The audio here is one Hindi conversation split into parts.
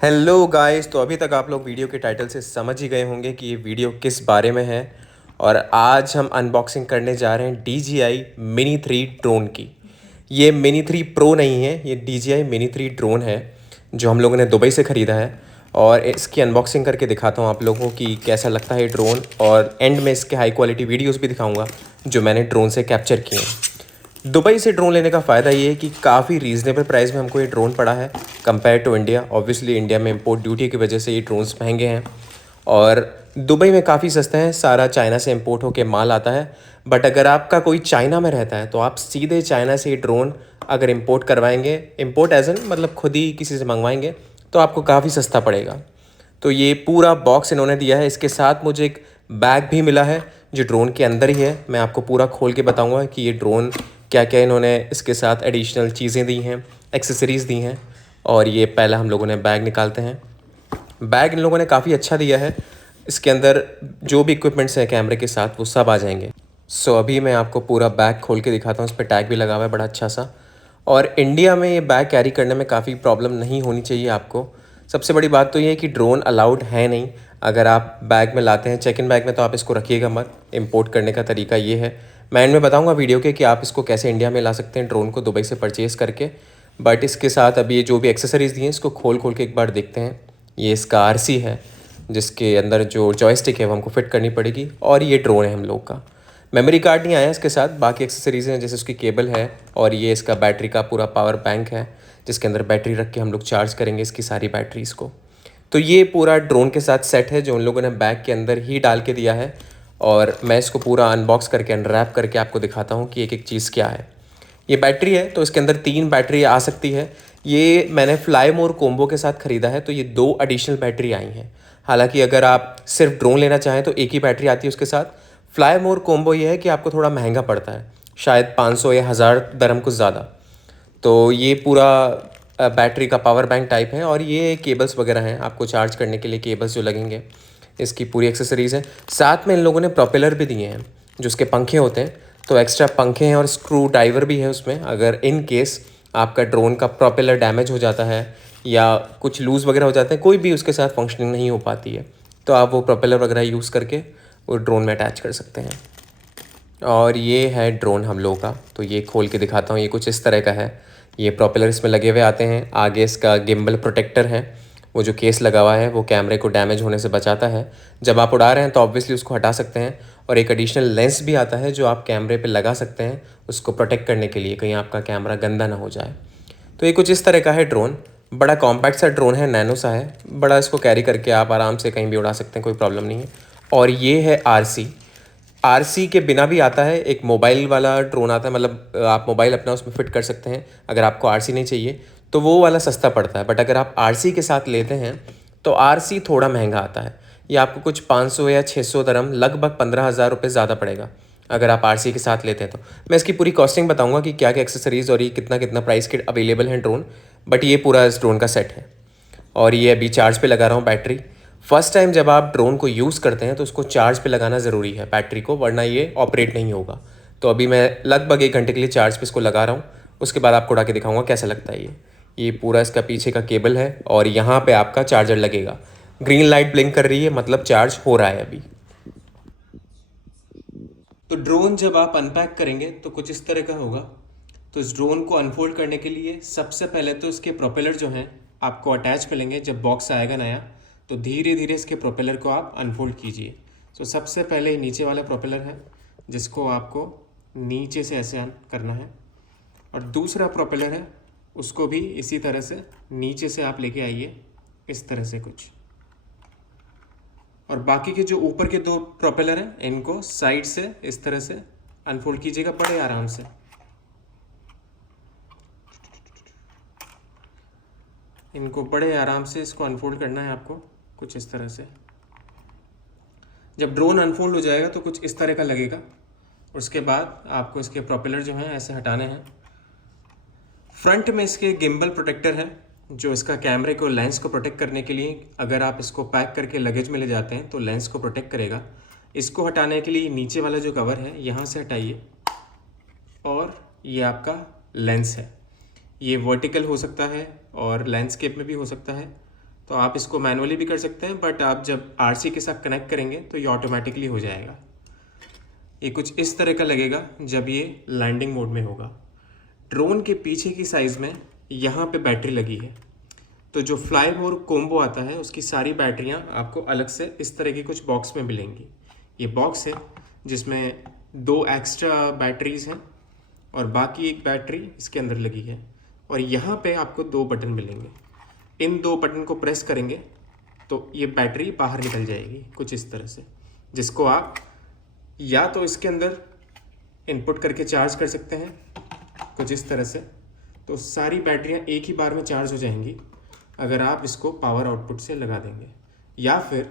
Hello guys. तो अभी तक आप लोग वीडियो के टाइटल से समझ ही गए होंगे कि ये वीडियो किस बारे में है। और आज हम अनबॉक्सिंग करने जा रहे हैं DJI मिनी 3 ड्रोन की। ये मिनी 3 प्रो नहीं है, ये DJI मिनी 3 ड्रोन है जो हम लोगों ने दुबई से ख़रीदा है। और इसकी अनबॉक्सिंग करके दिखाता हूँ आप लोगों को कि कैसा लगता है ये ड्रोन, और एंड में इसके हाई क्वालिटी वीडियोस भी दिखाऊंगा जो मैंने ड्रोन से कैप्चर किए हैं। दुबई से ड्रोन लेने का फ़ायदा ये है कि काफ़ी रीज़नेबल प्राइस में हमको ये ड्रोन पड़ा है compare to India. Obviously India में इंपोर्ट ड्यूटी की वजह से ये ड्रोन्स महंगे हैं, और दुबई में काफ़ी सस्ते हैं। सारा चाइना से इंपोर्ट होके माल आता है। बट अगर आपका कोई चाइना में रहता है तो आप सीधे चाइना से ये ड्रोन अगर इंपोर्ट करवाएंगे, इंपोर्ट एज एन मतलब खुद ही किसी से मंगवाएंगे, तो आपको काफ़ी सस्ता पड़ेगा। तो ये पूरा बॉक्स इन्होंने दिया है। इसके साथ मुझे एक बैग भी मिला है जो ड्रोन के अंदर ही है। मैं आपको पूरा खोल के बताऊंगा कि ये ड्रोन क्या क्या इन्होंने इसके साथ एडिशनल चीज़ें दी हैं, एक्सेसरीज़ दी हैं। और ये पहला हम लोगों ने बैग निकालते हैं। बैग इन लोगों ने काफ़ी अच्छा दिया है। इसके अंदर जो भी इक्विपमेंट्स हैं कैमरे के साथ वो सब आ जाएंगे। सो अभी मैं आपको पूरा बैग खोल के दिखाता हूँ। इस पर टैग भी लगा हुआ है बड़ा अच्छा सा। और इंडिया में ये बैग कैरी करने में काफ़ी प्रॉब्लम नहीं होनी चाहिए आपको। सबसे बड़ी बात तो ये है कि ड्रोन अलाउड है नहीं अगर आप बैग में लाते हैं। चेक इन बैग में तो आप इसको रखिएगा मत। इंपोर्ट करने का तरीका ये है। मैं एंड में बताऊंगा वीडियो के कि आप इसको कैसे इंडिया में ला सकते हैं ड्रोन को दुबई से परचेज़ करके। बट इसके साथ अभी ये जो भी एक्सेसरीज़ दी हैं इसको खोल खोल के एक बार देखते हैं। ये इसका RC है जिसके अंदर जो जॉयस्टिक है वो हमको फिट करनी पड़ेगी। और ये ड्रोन है हम लोग का। मेमोरी कार्ड नहीं आया इसके साथ, बाकी एक्सेसरीज हैं जैसे उसकी केबल है, और ये इसका बैटरी का पूरा पावर बैंक है जिसके अंदर बैटरी रख के हम लोग चार्ज करेंगे इसकी सारी बैटरीज़ को। तो ये पूरा ड्रोन के साथ सेट है जो उन लोगों ने बैग के अंदर ही डाल के दिया है। और मैं इसको पूरा अनबॉक्स करके अनरैप करके आपको दिखाता हूँ कि एक एक चीज़ क्या है। ये बैटरी है तो इसके अंदर 3 बैटरी आ सकती है। ये मैंने फ्लाई मोर कोम्बो के साथ ख़रीदा है तो ये 2 एडिशनल बैटरी आई हैं। हालांकि अगर आप सिर्फ ड्रोन लेना चाहें तो एक ही बैटरी आती है उसके साथ। फ्लाई मोर कोम्बो ये है कि आपको थोड़ा महंगा पड़ता है, शायद 500 या 1000 दरम कुछ ज़्यादा। तो ये पूरा बैटरी का पावर बैंक टाइप है। और ये केबल्स वगैरह हैं आपको चार्ज करने के लिए, केबल्स जो लगेंगे। इसकी पूरी एक्सेसरीज़ है। साथ में इन लोगों ने प्रोपेलर भी दिए हैं जो उसके पंखे होते हैं। तो एक्स्ट्रा पंखे हैं और स्क्रू ड्राइवर भी है उसमें। अगर इन केस आपका ड्रोन का प्रोपेलर डैमेज हो जाता है या कुछ लूज़ वगैरह हो जाते हैं, कोई भी उसके साथ फंक्शनिंग नहीं हो पाती है, तो आप वो प्रोपेलर वगैरह यूज़ करके वो ड्रोन में अटैच कर सकते हैं। और ये है ड्रोन हम लोगों का। तो ये खोल के दिखाता हूँ। ये कुछ इस तरह का है। ये प्रोपेलर इसमें लगे हुए आते हैं। आगे इसका गिम्बल प्रोटेक्टर है, वो जो केस लगा हुआ है वो कैमरे को डैमेज होने से बचाता है। जब आप उड़ा रहे हैं तो ऑब्वियसली उसको हटा सकते हैं। और एक एडिशनल लेंस भी आता है जो आप कैमरे पे लगा सकते हैं उसको प्रोटेक्ट करने के लिए, कहीं आपका कैमरा गंदा ना हो जाए। तो ये कुछ इस तरह का है ड्रोन। बड़ा कॉम्पैक्ट सा ड्रोन है, नैनो सा है बड़ा। इसको कैरी करके आप आराम से कहीं भी उड़ा सकते हैं, कोई प्रॉब्लम नहीं है। और ये है RC के बिना भी आता है। एक मोबाइल वाला ड्रोन आता है, मतलब आप मोबाइल अपना उसमें फिट कर सकते हैं। अगर आपको RC नहीं चाहिए तो वो वाला सस्ता पड़ता है। बट अगर आप RC के साथ लेते हैं तो RC थोड़ा महंगा आता है। ये आपको कुछ 500 या 600 दरम, लगभग 15,000 रुपये ज़्यादा पड़ेगा अगर आप RC के साथ लेते हैं तो। मैं इसकी पूरी कॉस्टिंग बताऊंगा कि क्या क्या एक्सेसरीज़ और ये कितना कितना प्राइस के अवेलेबल हैं ड्रोन। बट ये पूरा इस ड्रोन का सेट है। और ये अभी चार्ज पे लगा रहा हूँ बैटरी। फर्स्ट टाइम जब आप ड्रोन को यूज़ करते हैं तो उसको चार्ज पे लगाना ज़रूरी है बैटरी को, वरना ये ऑपरेट नहीं होगा। तो अभी मैं लगभग 1 घंटे के लिए चार्ज पे इसको लगा रहा हूँ। उसके बाद आपको उड़ा के दिखाऊंगा कैसा लगता है ये पूरा इसका पीछे का केबल है और यहाँ पे आपका चार्जर लगेगा। ग्रीन लाइट ब्लिंक कर रही है, मतलब चार्ज हो रहा है अभी। तो ड्रोन जब आप अनपैक करेंगे तो कुछ इस तरह का होगा। तो इस ड्रोन को अनफोल्ड करने के लिए सबसे पहले तो इसके प्रोपेलर जो हैं आपको अटैच मिलेंगे। जब बॉक्स आएगा नया तो धीरे धीरे इसके प्रोपेलर को आप अनफोल्ड कीजिए। तो सबसे पहले नीचे वाला प्रोपेलर है जिसको आपको नीचे से ऐसे करना है, और दूसरा प्रोपेलर है उसको भी इसी तरह से नीचे से आप लेके आइए, इस तरह से कुछ। और बाकी के जो ऊपर के 2 प्रोपेलर हैं इनको साइड से इस तरह से अनफोल्ड कीजिएगा बड़े आराम से। इनको बड़े आराम से इसको अनफोल्ड करना है आपको, कुछ इस तरह से। जब ड्रोन अनफोल्ड हो जाएगा तो कुछ इस तरह का लगेगा। उसके बाद आपको इसके प्रोपेलर जो हैं ऐसे हटाने हैं। फ्रंट में इसके गिम्बल प्रोटेक्टर है जो इसका कैमरे को, लेंस को प्रोटेक्ट करने के लिए, अगर आप इसको पैक करके लगेज में ले जाते हैं तो लेंस को प्रोटेक्ट करेगा। इसको हटाने के लिए नीचे वाला जो कवर है यहाँ से हटाइए, और ये आपका लेंस है। ये वर्टिकल हो सकता है और लैंडस्केप में भी हो सकता है। तो आप इसको मैनुअली भी कर सकते हैं, बट आप जब आरसी के साथ कनेक्ट करेंगे तो ये ऑटोमेटिकली हो जाएगा। ये कुछ इस तरह का लगेगा जब ये लैंडिंग मोड में होगा। ड्रोन के पीछे की साइज़ में यहाँ पे बैटरी लगी है, तो जो फ्लाई मोर कोम्बो आता है उसकी सारी बैटरियाँ आपको अलग से इस तरह की कुछ बॉक्स में मिलेंगी। ये बॉक्स है जिसमें 2 एक्स्ट्रा बैटरीज हैं और बाकी एक बैटरी इसके अंदर लगी है, और यहाँ पे आपको 2 बटन मिलेंगे। इन 2 बटन को प्रेस करेंगे तो ये बैटरी बाहर निकल जाएगी कुछ इस तरह से, जिसको आप या तो इसके अंदर इनपुट करके चार्ज कर सकते हैं कुछ इस तरह से, तो सारी बैटरियां एक ही बार में चार्ज हो जाएंगी अगर आप इसको पावर आउटपुट से लगा देंगे, या फिर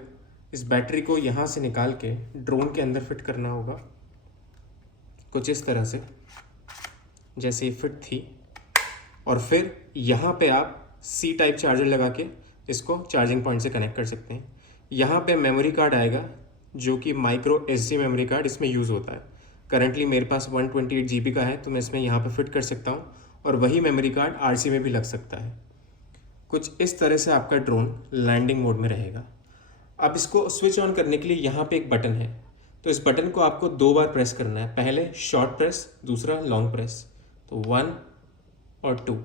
इस बैटरी को यहाँ से निकाल के ड्रोन के अंदर फिट करना होगा कुछ इस तरह से जैसे ये फिट थी, और फिर यहाँ पे आप सी टाइप चार्जर लगा के इसको चार्जिंग पॉइंट से कनेक्ट कर सकते हैं। यहाँ पे मेमोरी कार्ड आएगा जो कि माइक्रो एसडी मेमोरी कार्ड इसमें यूज़ होता है। करंटली मेरे पास 128 GB का है, तो मैं इसमें यहाँ पे फिट कर सकता हूँ, और वही मेमोरी कार्ड आरसी में भी लग सकता है। कुछ इस तरह से आपका ड्रोन लैंडिंग मोड में रहेगा। अब इसको स्विच ऑन करने के लिए यहाँ पे एक बटन है, तो इस बटन को आपको 2 बार प्रेस करना है, पहले शॉर्ट प्रेस, दूसरा लॉन्ग प्रेस, तो 1 और 2,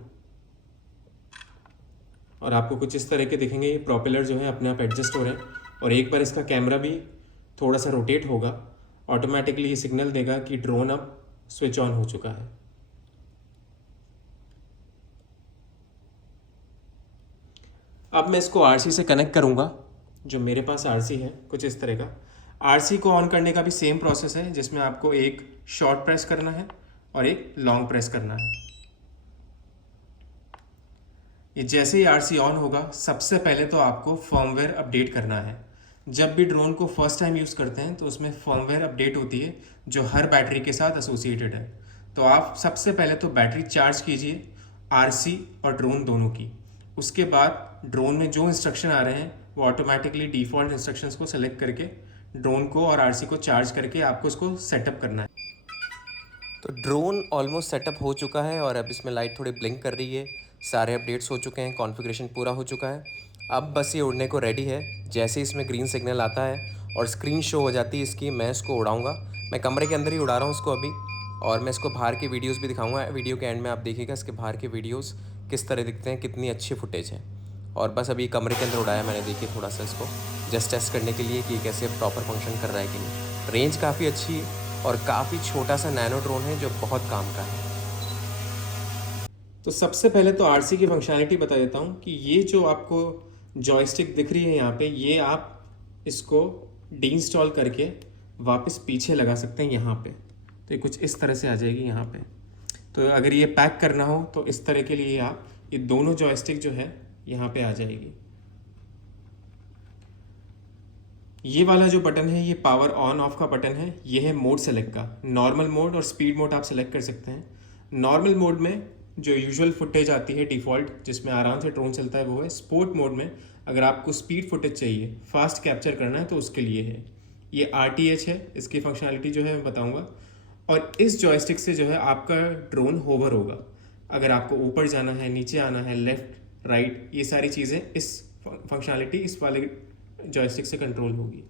और आपको कुछ इस तरह के दिखेंगे। ये प्रोपेलर जो है अपने आप एडजस्ट हो रहे हैं, और एक बार इसका कैमरा भी थोड़ा सा रोटेट होगा, ऑटोमेटिकली ये सिग्नल देगा कि ड्रोन अब स्विच ऑन हो चुका है। अब मैं इसको आरसी से कनेक्ट करूंगा, जो मेरे पास आरसी है कुछ इस तरह का। आरसी को ऑन करने का भी सेम प्रोसेस है, जिसमें आपको एक शॉर्ट प्रेस करना है और एक लॉन्ग प्रेस करना है। ये जैसे ही आरसी ऑन होगा, सबसे पहले तो आपको फर्मवेयर अपडेट करना है। जब भी ड्रोन को फर्स्ट टाइम यूज़ करते हैं तो उसमें फर्मवेयर अपडेट होती है जो हर बैटरी के साथ एसोसिएटेड है। तो आप सबसे पहले तो बैटरी चार्ज कीजिए, आरसी और ड्रोन दोनों की। उसके बाद ड्रोन में जो इंस्ट्रक्शन आ रहे हैं वो ऑटोमेटिकली डिफ़ॉल्ट इंस्ट्रक्शंस को सेलेक्ट करके ड्रोन को और आरसी को चार्ज करके आपको इसको सेटअप करना है। तो ड्रोन ऑलमोस्ट सेटअप हो चुका है, और अब इसमें लाइट थोड़ी ब्लिंक कर रही है। सारे अपडेट्स हो चुके हैं, कॉन्फ़िगरेशन पूरा हो चुका है। अब बस ये उड़ने को रेडी है। जैसे ही इसमें ग्रीन सिग्नल आता है और स्क्रीन शो हो जाती है इसकी, मैं इसको उड़ाऊँगा। मैं कमरे के अंदर ही उड़ा रहा हूँ इसको अभी, और मैं इसको बाहर की वीडियोज़ भी दिखाऊँगा। वीडियो के एंड में आप देखिएगा इसके बाहर के वीडियोज़ किस तरह दिखते हैं, कितनी अच्छी फुटेज है। और बस अभी कमरे के अंदर उड़ाया मैंने, देखिए थोड़ा सा इसको जस्ट टेस्ट करने के लिए कि कैसे प्रॉपर फंक्शन कर रहा है कि नहीं। रेंज काफ़ी अच्छी है, और काफ़ी छोटा सा नैनो ड्रोन है जो बहुत काम का है। तो सबसे पहले तो आरसी की फंक्शनैलिटी बता देता हूँ कि ये जो आपको जॉयस्टिक दिख रही है यहाँ पे, ये आप इसको डीइंस्टॉल करके वापस पीछे लगा सकते हैं यहाँ पे। तो ये कुछ इस तरह से आ जाएगी यहाँ पे। तो अगर ये पैक करना हो तो इस तरह के लिए आप ये दोनों जॉयस्टिक जो है यहाँ पे आ जाएगी। ये वाला जो बटन है ये पावर ऑन ऑफ का बटन है। ये है मोड सेलेक्ट का, नॉर्मल मोड और स्पीड मोड आप सेलेक्ट कर सकते हैं। नॉर्मल मोड में जो यूजुअल फुटेज आती है डिफ़ॉल्ट, जिसमें आराम से ड्रोन चलता है, वो है। स्पोर्ट मोड में अगर आपको स्पीड फुटेज चाहिए, फास्ट कैप्चर करना है, तो उसके लिए है। ये RTH है, इसकी फंक्शनैलिटी जो है मैं बताऊँगा। और इस जॉयस्टिक से जो है आपका ड्रोन होवर होगा। अगर आपको ऊपर जाना है, नीचे आना है, लेफ़्ट राइट, ये सारी चीज़ें इस फंक्शनैलिटी इस वाले जॉयस्टिक से कंट्रोल होगी।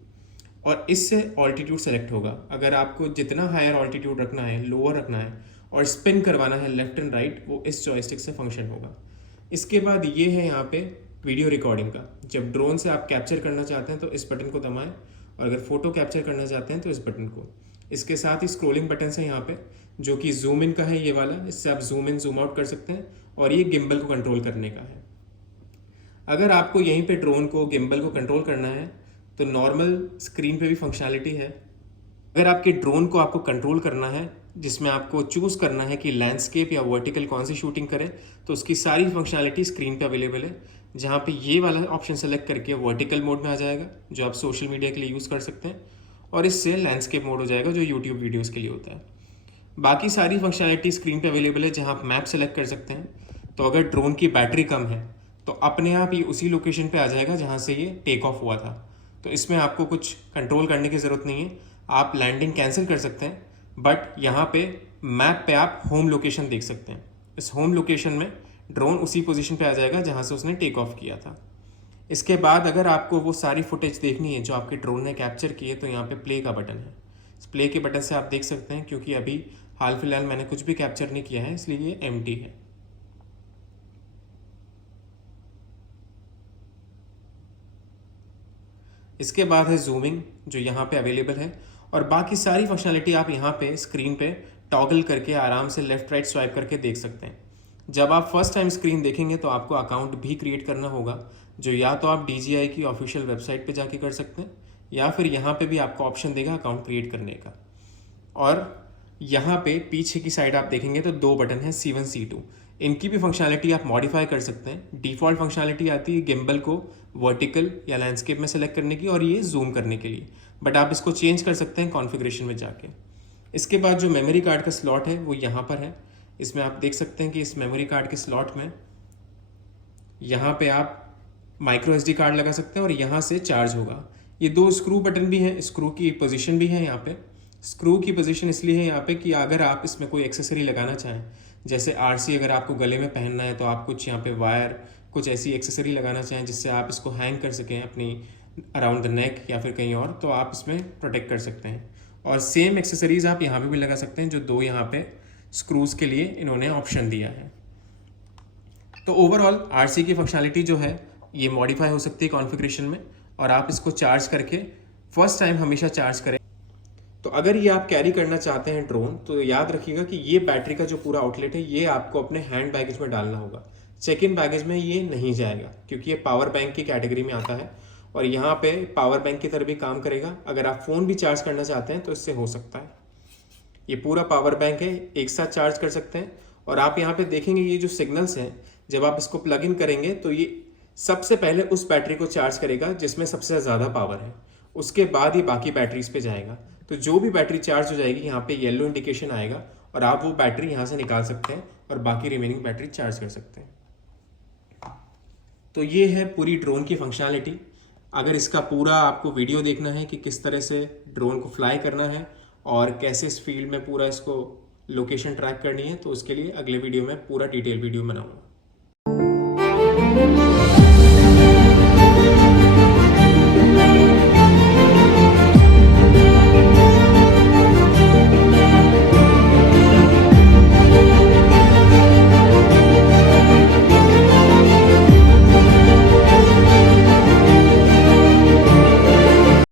और इससे ऑल्टीट्यूड सेलेक्ट होगा। अगर आपको जितना हायर ऑल्टीट्यूड रखना है, लोअर रखना है, और स्पिन करवाना है लेफ्ट एंड राइट, वो इस जॉयस्टिक से फंक्शन होगा। इसके बाद ये है यहाँ पे वीडियो रिकॉर्डिंग का। जब ड्रोन से आप कैप्चर करना चाहते हैं तो इस बटन को दबाएं, और अगर फ़ोटो कैप्चर करना चाहते हैं तो इस बटन को। इसके साथ ही स्क्रोलिंग बटन है यहाँ पे, जो कि जूम इन का है ये वाला। इससे आप जूम इन जूम आउट कर सकते हैं, और ये गिम्बल को कंट्रोल करने का है। अगर आपको यहीं पे ड्रोन को, गिम्बल को कंट्रोल करना है तो नॉर्मल स्क्रीन पे भी फंक्शनैलिटी है। अगर आपके ड्रोन को आपको कंट्रोल करना है, जिसमें आपको चूज़ करना है कि लैंडस्केप या वर्टिकल कौन सी शूटिंग करें, तो उसकी सारी फंक्शनैलिटी स्क्रीन पे अवेलेबल है। जहाँ पे ये वाला ऑप्शन सेलेक्ट करके वर्टिकल मोड में आ जाएगा, जो आप सोशल मीडिया के लिए यूज़ कर सकते हैं, और इससे लैंडस्केप मोड हो जाएगा, जो यूट्यूब वीडियोज़ के लिए होता है। बाकी सारी फंक्शनैलिटी स्क्रीन पे अवेलेबल है, जहाँ आप मैप सेलेक्ट कर सकते हैं। तो अगर ड्रोन की बैटरी कम है तो अपने आप ये उसी लोकेशन पे आ जाएगा जहाँ से ये टेक ऑफ हुआ था। तो इसमें आपको कुछ कंट्रोल करने की ज़रूरत नहीं है। आप लैंडिंग कैंसिल कर सकते हैं, बट यहाँ पे मैप पे आप होम लोकेशन देख सकते हैं। इस होम लोकेशन में ड्रोन उसी पोजीशन पे आ जाएगा जहाँ से उसने टेक ऑफ किया था। इसके बाद अगर आपको वो सारी फुटेज देखनी है जो आपके ड्रोन ने कैप्चर की है, तो यहाँ पे प्ले का बटन है। इस प्ले के बटन से आप देख सकते हैं, क्योंकि अभी हाल फिलहाल मैंने कुछ भी कैप्चर नहीं किया है, इसलिए ये एम्प्टी है। इसके बाद है जूमिंग, जो यहाँ पे अवेलेबल है, और बाकी सारी फंक्शनलिटी आप यहाँ पे स्क्रीन पे टॉगल करके आराम से लेफ्ट राइट स्वाइप करके देख सकते हैं। जब आप फर्स्ट टाइम स्क्रीन देखेंगे तो आपको अकाउंट भी क्रिएट करना होगा, जो या तो आप DJI की ऑफिशियल वेबसाइट पे जाके कर सकते हैं, या फिर यहाँ पे भी आपको ऑप्शन देगा अकाउंट क्रिएट करने का। और यहाँ पे पीछे की साइड आप देखेंगे तो 2 बटन है, C1 C2। इनकी भी फंक्शनलिटी आप मॉडिफाई कर सकते हैं। डिफ़ॉल्ट फंक्शनलिटी आती है गिम्बल को वर्टिकल या लैंडस्केप में सेलेक्ट करने की, और ये जूम करने के लिए, बट आप इसको चेंज कर सकते हैं कॉन्फ़िगरेशन में जाके। इसके बाद जो मेमोरी कार्ड का स्लॉट है वो यहाँ पर है। इसमें आप देख सकते हैं कि इस मेमोरी कार्ड के स्लॉट में यहाँ पे आप माइक्रो SD कार्ड लगा सकते हैं और यहाँ से चार्ज होगा। ये 2 स्क्रू बटन भी हैं, स्क्रू की पोजीशन भी है यहाँ पे। स्क्रू की पोजीशन इसलिए है यहाँ पे कि अगर आप इसमें कोई एक्सेसरी लगाना चाहें, जैसे RC अगर आपको गले में पहनना है तो आप कुछ यहाँ पे वायर, कुछ ऐसी एक्सेसरी लगाना चाहें जिससे आप इसको हैंग कर सकें अपनी अराउंड द नेक या फिर कहीं और, तो आप इसमें प्रोटेक्ट कर सकते हैं। और सेम एक्सेसरीज़ आप यहाँ पे भी लगा सकते हैं, जो 2 यहाँ पे स्क्रूज़ के लिए इन्होंने ऑप्शन दिया है। तो ओवरऑल RC की फंक्शनलिटी जो है ये मॉडिफाई हो सकती है कॉन्फ़िगरेशन में, और आप इसको चार्ज करके फर्स्ट टाइम हमेशा चार्ज करें। तो अगर ये आप कैरी करना चाहते हैं ड्रोन, तो याद रखिएगा कि ये बैटरी का जो पूरा आउटलेट है ये आपको अपने हैंड बैगेज में डालना होगा। चेक इन बैगेज में ये नहीं जाएगा, क्योंकि ये पावर बैंक की कैटेगरी में आता है, और यहाँ पे पावर बैंक की तरह भी काम करेगा। अगर आप फ़ोन भी चार्ज करना चाहते हैं तो इससे हो सकता है। ये पूरा पावर बैंक है, एक साथ चार्ज कर सकते हैं। और आप यहाँ पे देखेंगे ये जो सिग्नल्स हैं, जब आप इसको प्लग इन करेंगे तो ये सबसे पहले उस बैटरी को चार्ज करेगा जिसमें सबसे ज़्यादा पावर है, उसके बाद ये बाकी बैटरीज पे जाएगा। तो जो भी बैटरी चार्ज हो जाएगी यहाँ पे येलो इंडिकेशन आएगा, और आप वो बैटरी यहाँ से निकाल सकते हैं और बाकी रिमेनिंग बैटरी चार्ज कर सकते हैं। तो ये है पूरी ड्रोन की फंक्शनलिटी। अगर इसका पूरा आपको वीडियो देखना है कि किस तरह से ड्रोन को फ्लाई करना है और कैसे इस फील्ड में पूरा इसको लोकेशन ट्रैक करनी है, तो उसके लिए अगले वीडियो में पूरा डिटेल वीडियो बनाऊंगा।